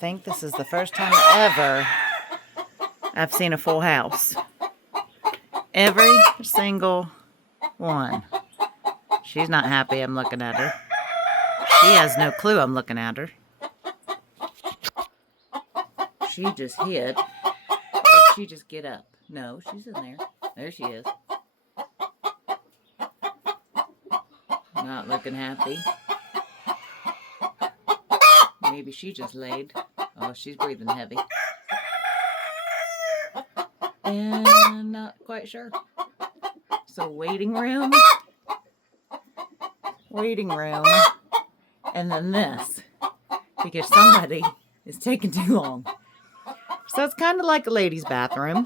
think this is the first time ever I've seen a full house. Every single one. She's not happy I'm looking at her. She has no clue I'm looking at her. She just hid. Did she just get up? No, she's in there. There she is. Not looking happy. Maybe she just laid. Oh, she's breathing heavy. And not quite sure. So waiting room. Waiting room. And then this. Because somebody is taking too long. So it's kind of like a ladies' bathroom.